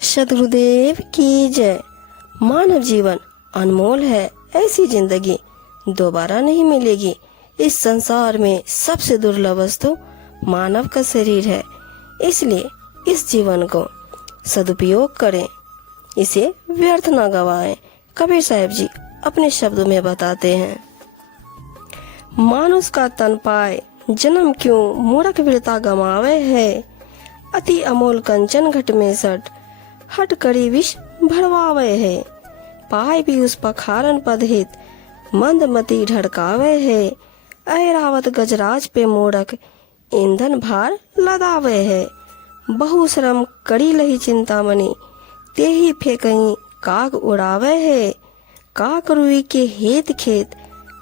सद्गुरुदेव की जय। मानव जीवन अनमोल है, ऐसी जिंदगी दोबारा नहीं मिलेगी। इस संसार में सबसे दुर्लभ वस्तु मानव का शरीर है, इसलिए इस जीवन को सदुपयोग करें, इसे व्यर्थ न गवाएं। कबीर साहब जी अपने शब्दों में बताते हैं, मानुष का तन पाए जन्म क्यों मूर्ख वीरता गमावे है। अति अमोल कंचन घट में सट हट करी विष भरवावे है। पाए भी उस पखारन पद हित मंदमती ढड़कावे है। ऐरावत गजराज पे मोड़क ईंधन भार लदावे है। बहु श्रम कड़ी लही चिंतामणि ते ही फेकहीं काग उड़ावे है। काक रुई के हेत खेत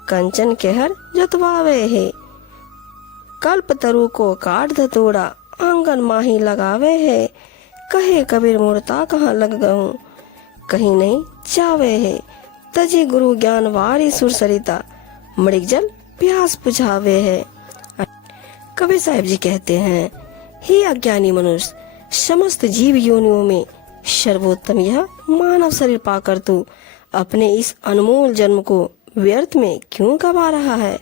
कंचन केहर जतवावे है। कल्प तरु को काट धतोड़ा आंगन माही लगावे है। कहे कबीर मूर्ता कहाँ लग गहूँ कहीं नहीं जावे है। तजी गुरु ज्ञान वारी सुर सरिता मृग जल प्यास बुझावे है। कबीर साहब जी कहते हैं, हे अज्ञानी मनुष्य, समस्त जीव योनियों में सर्वोत्तम यह मानव शरीर पाकर तू अपने इस अनमोल जन्म को व्यर्थ में क्यों गवा रहा है।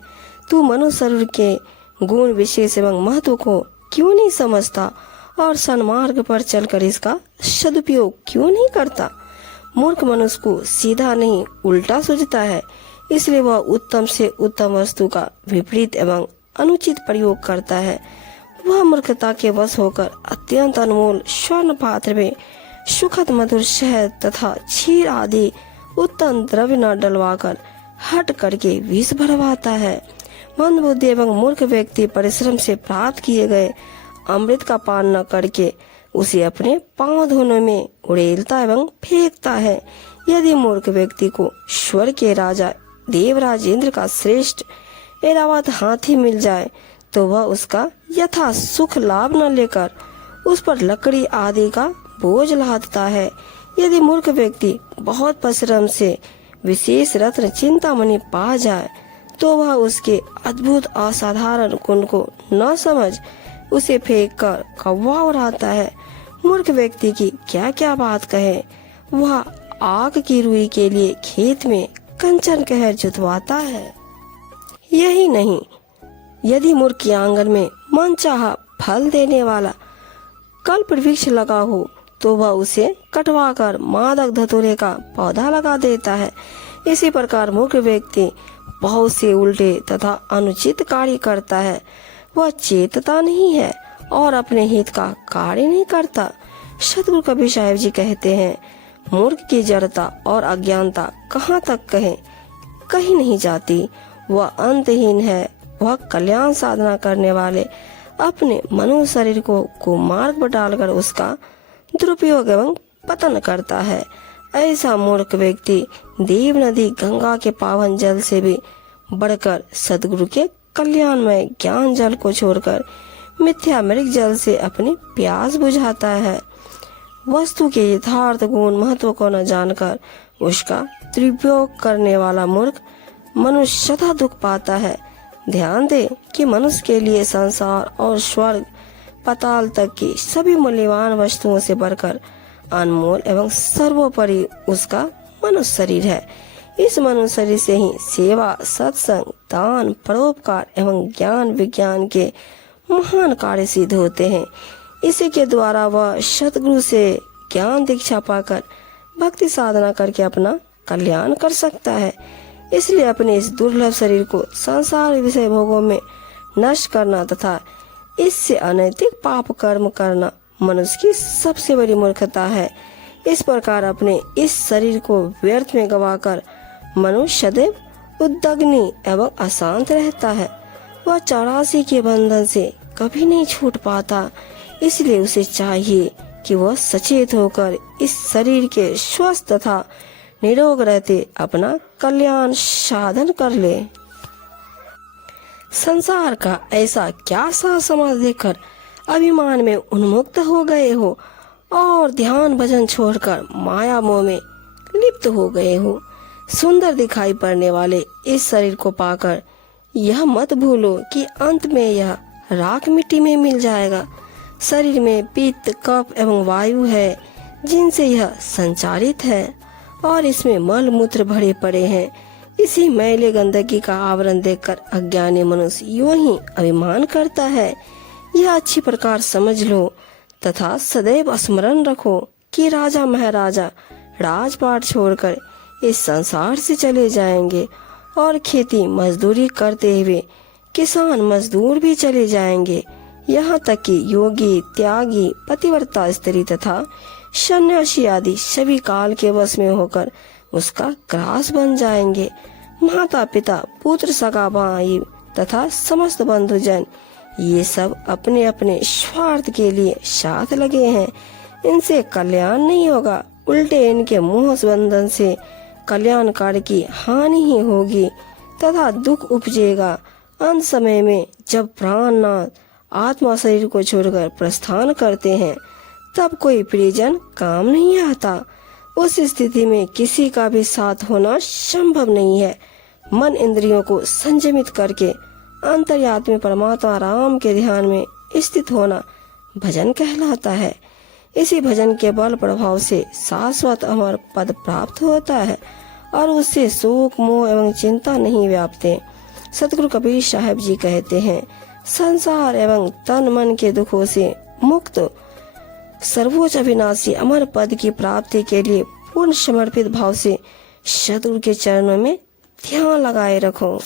तू मनुष्य शरीर के गुण विशेष एवं महत्व को क्यों नहीं समझता और सन्मार्ग पर चलकर इसका सदुपयोग क्यों नहीं करता। मूर्ख मनुष्य को सीधा नहीं उल्टा सूझता है, इसलिए वह उत्तम से उत्तम वस्तु का विपरीत एवं अनुचित प्रयोग करता है। वह मूर्खता के वश होकर अत्यंत अनमोल स्वर्ण पात्र में सुखद मधुर शहद तथा क्षीर आदि उत्तम द्रव्य न डलवाकर हट करके विष भरवाता है। मंदबुद्धि एवं मूर्ख व्यक्ति परिश्रम से प्राप्त किए गए अमृत का पान न करके उसे अपने पांव धोने में उड़ेलता एवं फेंकता है। यदि मूर्ख व्यक्ति को स्वर्ग के राजा देवराज इंद्र का श्रेष्ठ ऐरावत हाथी मिल जाए तो वह उसका यथा सुख लाभ न लेकर उस पर लकड़ी आदि का बोझ लादता है। यदि मूर्ख व्यक्ति बहुत परिश्रम से विशेष रत्न चिंतामणि पा जाए तो वह उसके अद्भुत असाधारण गुण को न समझ उसे फेंक कर कौवा उड़ाता है। मूर्ख व्यक्ति की क्या क्या बात कहे, वह आग की रुई के लिए खेत में कंचन कहर जुतवाता है। यही नहीं, यदि मूर्ख के आंगन में मनचाहा फल देने वाला कल्प वृक्ष लगा हो तो वह उसे कटवा कर मादक धतूरे का पौधा लगा देता है। इसी प्रकार मूर्ख व्यक्ति बहुत से उल्टे तथा अनुचित कार्य करता है। वह चेतता नहीं है और अपने हित का कार्य नहीं करता। सतगुरु कबीर साहब जी कहते हैं, मूर्ख की जड़ता और अज्ञानता कहाँ तक कहे, कहीं नहीं जाती। वह अंतहीन है। वह कल्याण साधना करने वाले अपने मनुष्य शरीर को कुमार्ग पर डालकर उसका दुरुपयोग एवं पतन करता है। ऐसा मूर्ख व्यक्ति देव नदी गंगा के पावन जल से भी बढ़कर सदगुरु के कल्याणमय ज्ञान जल को छोड़कर मिथ्या मृग जल से अपनी प्यास बुझाता है। वस्तु के यथार्थ गुण महत्व को न जानकर उसका दुरुपयोग करने वाला मूर्ख मनुष्य सदा दुख पाता है। ध्यान दे कि मनुष्य के लिए संसार और स्वर्ग पाताल तक की सभी मूल्यवान वस्तुओं से बढ़कर अनमोल एवं सर्वोपरि उसका मनुष्य शरीर है। इस मनुष्य शरीर से ही सेवा, सत्संग, दान, परोपकार एवं ज्ञान विज्ञान के महान कार्य सिद्ध होते हैं। इसी के द्वारा वह सतगुरु से ज्ञान दीक्षा पाकर भक्ति साधना करके अपना कल्याण कर सकता है। इसलिए अपने इस दुर्लभ शरीर को संसार विषय भोगों में नष्ट करना तथा इससे अनैतिक पाप कर्म करना मनुष्य की सबसे बड़ी मूर्खता है। इस प्रकार अपने इस शरीर को व्यर्थ में गवाकर मनुष्य सदैव उद्दग्नि एवं अशांत रहता है। वह 84 के बंधन से कभी नहीं छूट पाता। इसलिए उसे चाहिए कि वह सचेत होकर इस शरीर के स्वस्थ तथा निरोग रहते अपना कल्याण साधन कर ले। संसार का ऐसा क्या सा समाज देखकर अभिमान में उन्मुक्त हो गए हो और ध्यान भजन छोड़कर माया मोह में लिप्त हो गए हो। सुंदर दिखाई पड़ने वाले इस शरीर को पाकर यह मत भूलो कि अंत में यह राख मिट्टी में मिल जाएगा। शरीर में पित्त, कफ एवं वायु है। जिनसे यह संचालित है और इसमें मल मूत्र भरे पड़े हैं। इसी मैले गंदगी का आवरण देखकर अज्ञानी मनुष्य यूं ही अभिमान करता है। यह अच्छी प्रकार समझ लो तथा सदैव स्मरण रखो कि राजा महाराजा राजपाट छोड़कर इस संसार से चले जाएंगे और खेती मजदूरी करते हुए किसान मजदूर भी चले जाएंगे। यहाँ तक कि योगी, त्यागी, पतिव्रता स्त्री तथा सन्यासी आदि सभी काल के वश में होकर उसका ग्रास बन जाएंगे। माता पिता, पुत्र, सगा भाई तथा समस्त बंधुजन ये सब अपने अपने स्वार्थ के लिए साथ लगे हैं। इनसे कल्याण नहीं होगा, उल्टे इनके मोह बंधन से कल्याणकारी की हानि ही होगी तथा दुख उपजेगा। अंत समय में जब प्राणनाथ आत्मा शरीर को छोड़कर प्रस्थान करते हैं तब कोई प्रियजन काम नहीं आता। उस स्थिति में किसी का भी साथ होना संभव नहीं है। मन इंद्रियों को संयमित करके अंतर्यात्मा परमात्मा राम के ध्यान में स्थित होना भजन कहलाता है। इसी भजन के बल प्रभाव से शाश्वत अमर पद प्राप्त होता है और उससे शोक, मोह एवं चिंता नहीं व्यापते। सतगुरु कबीर साहब जी कहते हैं, संसार एवं तन मन के दुखों से मुक्त सर्वोच्च अविनाशी अमर पद की प्राप्ति के लिए पूर्ण समर्पित भाव से सतगुरु के चरणों में ध्यान लगाए रखो।